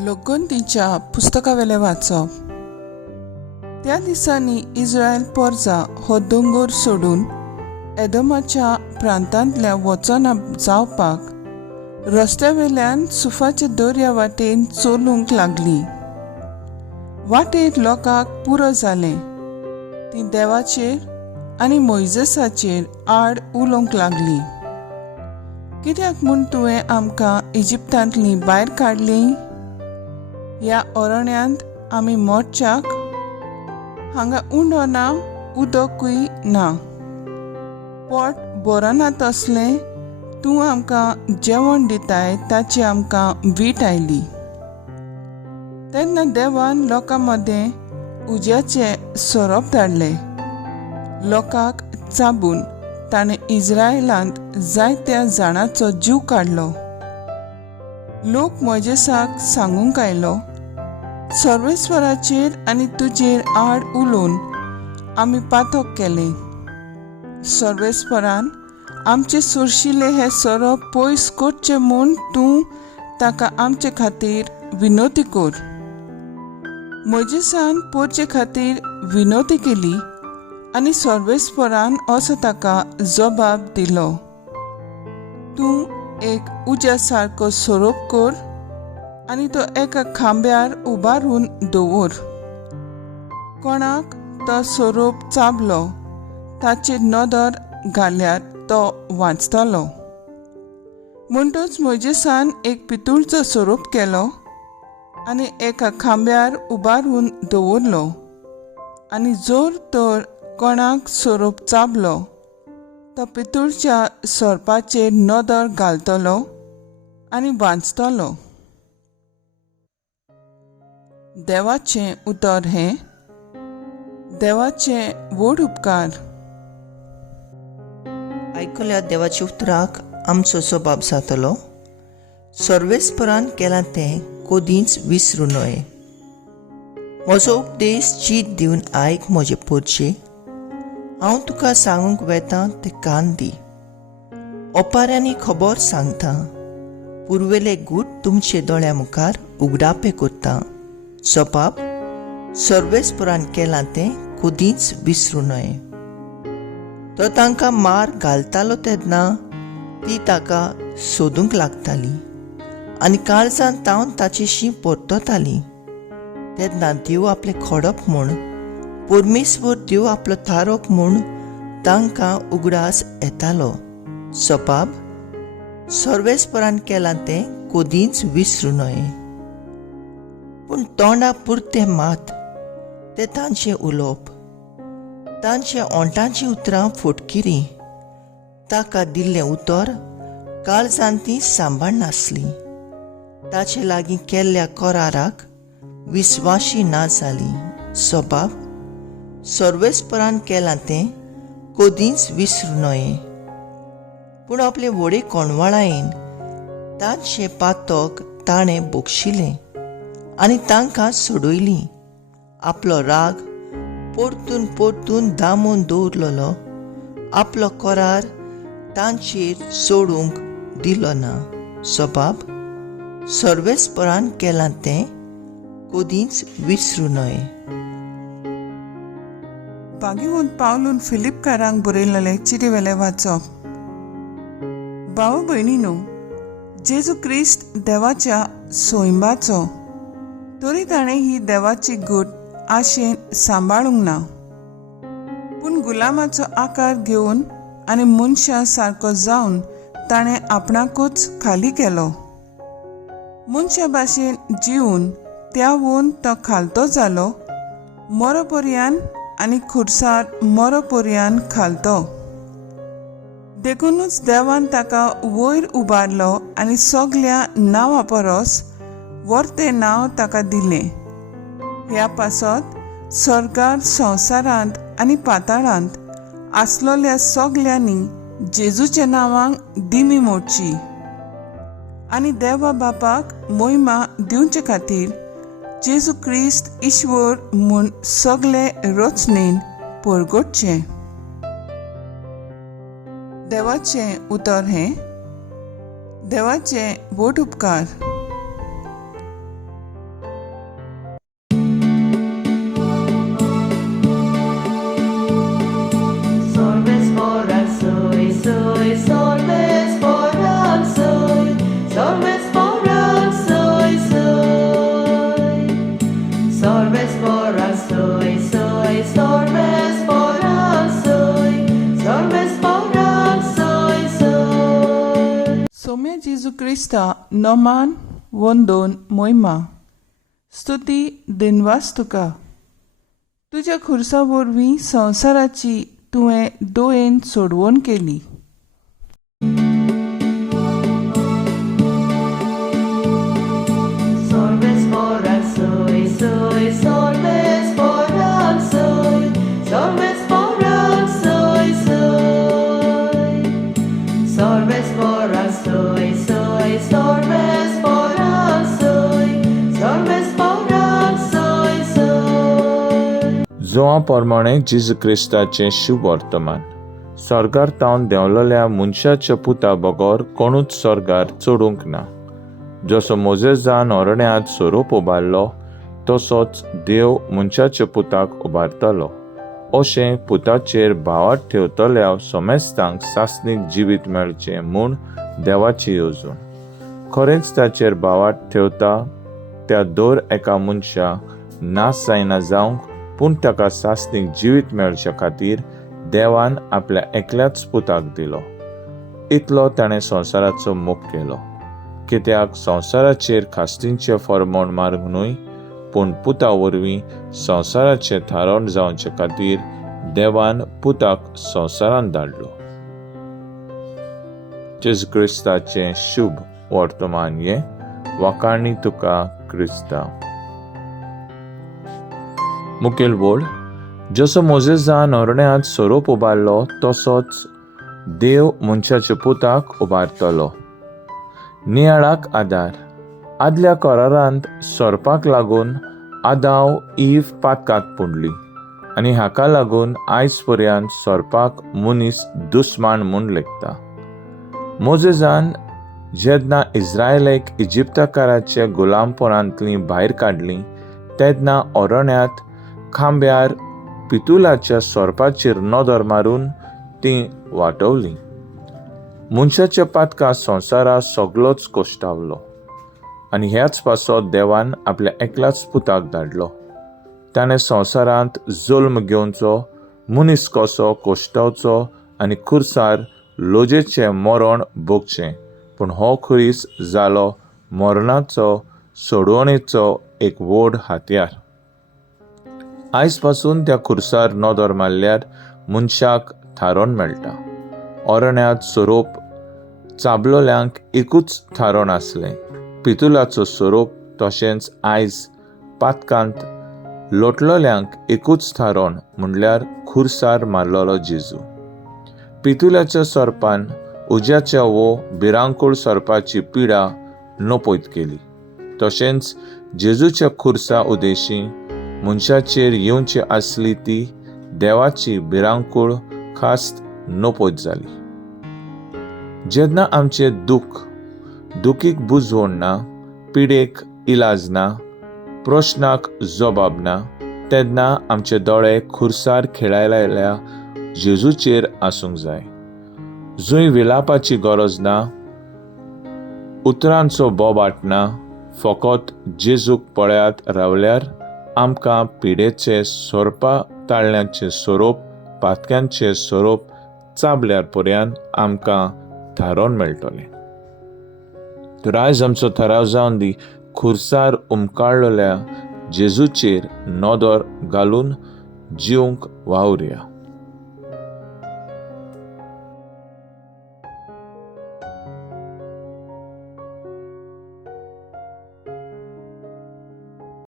लोकगंतीच्या पुस्तकावेले वाचप. त्या दिसांनी इस्रायल पोरजा हो दोंगर सोडून एदोमाच्या प्रांतांतल्या वचना जावपाक रस्त्यावेल्यान सुफाच्या दर्या वाटेन चलूंक लागली. वाटेर लोकांक पुरो जालें. ती देवाचेर आनी मोइजेसाचेर आड उलोवंक लागली. कित्याक म्हूण तुवें आमकां इजिप्तांतलीं भायर काडलीं? ह्या अरण्यांत आमी मोडच्याक? हांगा उंडो ना, उदकूय ना. पोट बरो ना तसलें तूं आमकां जेवण दिताय ताची आमकां वीट आयली. तेन्ना देवान लोकां मदें उज्याचें सोरोप धाडलें. लोकांक चाबून ताणें इस्रायलांत जायत्या जाणांचो जीव काडलो. लोक मोइजेसाक सांगूंक आयलो, सर्वेस्वराचेर आनी तुजेर आड उलोवन आमी पातक केलें. सर्वेस्वरान आमचे सुरशिले हे सोरोप पयस करचें म्हूण तूं ताका आमचे खातीर विनोती कर. मोइजेसान पोरचे खातीर विनोती केली आनी सर्वेस्वरान असो ताका जबाब दिलो, तूं एक उज्या सारको सोरोप कर आनी तो एका खांब्यार उबारून दवर. कोणाक तो सोरोप चाबलो ताचेर नदर घाल्यार तो वाचतलो. म्हणटच मोइजेसान एक पितूळचो सोरोप केलो आनी एका खांब्यार उबारून दवरलो. आनी जोर तर कोणाक सोरोप चाबलो तो पितूळच्या सोरपाचेर नदर घालतलो आनी वाचतलो. देवाचें उतर हें. देवाचें व्हड उपकार. आयकल्या देवाच्या उतराक आमचो जबाब जातलो. सर्वेस्परान केलां तें कोदींच विसरूं नये. म्हजो उपदेश चीत दिवन आयक म्हजे पोरचे. हांव तुका सांगूंक वेतां तें कान दी. ओपाऱ्यांनी खबर सांगता. पुर्वेले गूट तुमचे दोळ्या मुखार उगडापे करता. जबाब सर्वेस्परान केलां तें कोदींच विसरूं नये. तो तांकां मार घालतालो तेन्ना ती ताका सोदूंक लागताली आनी काळजांत तावन ताचेशी परतताली. तेन्ना देव आपले खडप म्हूण, परमेश्वर देव आपलो थारोक म्हूण तांकां उगडास येतालो. जबाब सर्वेस्परान केलां तें कोदींच विसरूं नये. पूण तोंडा पुरतें मात तें तांचें उलोवप, तांच्या ओंठांची उतरां फटकिरी. ताका दिल्लें उतर काळजांत ती सांबाळनासली. ताचे लागीं केल्ल्या कराराक विस्वाशी ना जाली. जबाब सर्वेस्परान केलां तें कोदींच विसरूं नये. पूण आपले व्हडे कोणवाळायेन तांचें पातक ताणें बोगशिलें आनी तांकां सोडयलीं. आपलो राग परतून परतून दामून दवरलेलो. आपलो करार तांचेर सोडूंक दिलो ना. जबाब सर्वेस्परान केलां तें कोदींच विसरूं नये. बागीवंत पावलून फिलिपकारांक बरयलेले चिरीवेले वाचप. भाव भयणीनो, जेजू क्रिस्त देवाच्या सोयंबाचो, तरी ताणें ही देवाची गूट आशेन सांबाळूंक ना. पूण गुलामाचो आकार घेवन आनी मनशा सारको जावन ताणें आपणाकूच खाली केलो. मनशा भाशेन जिवन त्यावून तो खालतो जालो, मरोपर्यान आनी खुर्सार मरोपर्यान खालतो. देखूनच देवान ताका वयर उबारलो आनी सगल्या नांवां परस वर्तें नांव ताका दिलें. ह्या पासत सर्गार, संवसारांत आनी पाताळांत आसलोल्या सगल्यांनी जेजूच्या नांवांक दिमी मोडची आनी देवा बापाक मोहिमा दिवचे खातीर जेजू क्रिस्त ईश्वर म्हूण सगले रचनेन परगटचें. देवाचें उतर हें. देवाचें व्हड उपकार. क्रिस्ता नोमान वंदोन मोयमा स्तुती दिनवास तुका तुज्या खुर्सा वरवीं संवसाराची तुवें दोयेन सोडवण केली. Sorbes foran soy, soy, sorbes foran soy, sorbes foran soy, soy. Sorbes foran soy, soy, sorbes foran soy, sorbes foran soy, soy. जोआ प्रमाणे जेजू क्रिस्ताचें शुभ वर्तमान. स्वर्गार तावन देंवलेल्या मनशाच्या पुता बगोर कोणूच स्वर्गार चडूंक ना. जसो मोजेजान अरण्यांत सोरोप उबारलो तसोच देव मनशाच्या पुताक उबारतलो. अशें पुताचेर भावार्थ ठेवतल्या सोमेस्तांक सासणीक जिवीत मेळचें म्हूण देवाची येवजण. खरेंच ताचेर भावार्थ ठेवता त्या दर एका मनशाक नाश जायना जावंक पूण ताका सासणीक जिवीत मेळचे खातीर देवान आपल्या एकल्याच पुताक दिलो. इतलो ताणें संवसाराचो मोग केलो. कित्याक संवसाराचेर खास्तींचें फर्मोण मारूंक न्हय पूण पुता वरवीं संवसाराचें थारोन जावचे खातीर देवान पुताक संवसारांत धाडलो. जेजू क्रिस्ताचें शुभ वर्तमान हे वाखाणणी तुका क्रिस्ता. मुखेल बोल. जसो मोजेजान अरण्यांत सोरोप उबारलो तसोच देव मनशाच्या पुताक उबारतलो. नियाळाक आदार. आदल्या करारांत सोरपाक लागून आदाव ईव पातकांत पडली आनी हाका लागून आयज पर्यंत सोरपाक मनीस दुस्मान म्हूण लेखता. मोजेजान जेन्ना इस्रायलेक इजिप्तकाराच्या गुलामपणांतली भायर काडली तेन्ना अरण्यांत खांब्यार पितुलाच्या सोरपाचेर नदर मारून ती वाटवली. मनशाच्या पातका संवसारा सगळोच कोश्टावलो आनी ह्याच पासो देवान आपल्या एकल्याच पुताक धाडलो. ताणें संवसारांत जुल्म घेवचो, मनीस कसो कोश्टावचो आनी खुर्सार लोजेचें मरण भोगचें. पूण हो खुरीस जालो मरणाचो सोडवणेचो एक व्हड हातयार. आयज पासून त्या खुर्सार नदर मारल्यार मनशाक थारोन मेळटा. अरण्यांत सोरोप चाबलोल्यांक एकूच थारोन आसलें. पितुलाचो सोरोप तशेंच आयज पातकांत लोटलोल्यांक एकूच थारोन म्हणल्यार खुर्सार मारलोलो जेजू. पितुलाच्या सोरपान उज्याच्या वो भिरांकूळ सोरपाची पिडा नपयत केली. तशेंच जेजूच्या खुर्सा उदेशी मनशाचेर येवची आसली ती देवाची भिरांकूळ खास्त नपयत जाली. जेन्ना आमचें दुखीक बुजवण ना, पिडेक इलाज ना, प्रश्नाक जबाब ना, तेन्ना आमचे दोळे खुर्सार खेळायल्या जेजूचेर आसूंक जाय. जंय विलापाची गरज ना, उतरांचो बोबाट ना, फकत जेजूक पळयात रावल्यार आमकां पिडेचे सोरपा ताळण्याचें सोरोप, पातक्यांचें सोरोप चाबल्यार पर्यंत आमकां थारोन मेळटलें. तर आयज आमचो थाराव जावन दी खुर्सार उमकाळलेल्या जेजूचेर नदर घालून जिवंक वावुरया.